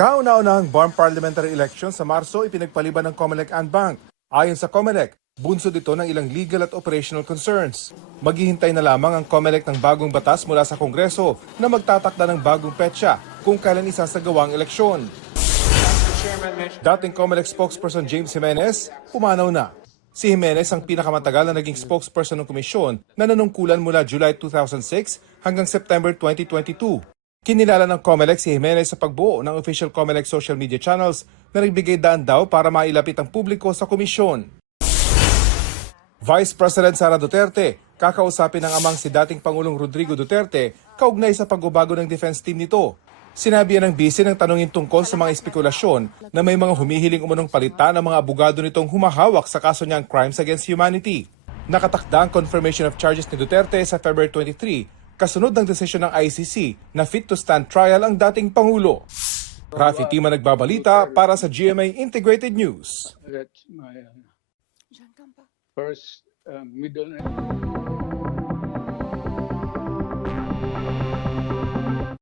Kauna-unahang Barm Parliamentary Election sa Marso ipinagpaliban ng COMELEC and Bank. Ayon sa COMELEC, bunsod ito ng ilang legal at operational concerns. Maghihintay na lamang ang COMELEC ng bagong batas mula sa Kongreso na magtatakda ng bagong petsa kung kailan isasagawa ang eleksyon. Dating COMELEC spokesperson James Jimenez, pumanaw na. Si Jimenez ang pinakamatagal na naging spokesperson ng komisyon na nanungkulan mula July 2006 hanggang September 2022. Kinilala ng COMELEC si Jimenez sa pagbuo ng official COMELEC social media channels na nagbigay daan daw para mailapit ang publiko sa komisyon. Vice President Sara Duterte, kakausapin ng amang si dating Pangulong Rodrigo Duterte kaugnay sa pagbabago ng defense team nito. Sinabi ng busy ng tanungin tungkol sa mga espekulasyon na may mga humihiling umunong palitan ng mga abogado nitong humahawak sa kaso niyang crimes against humanity. Nakatakda ang confirmation of charges ni Duterte sa February 23, kasunod ng desisyon ng ICC na fit to stand trial ang dating Pangulo. Rafi Tima nagbabalita para sa GMA Integrated News. That's my first middle name.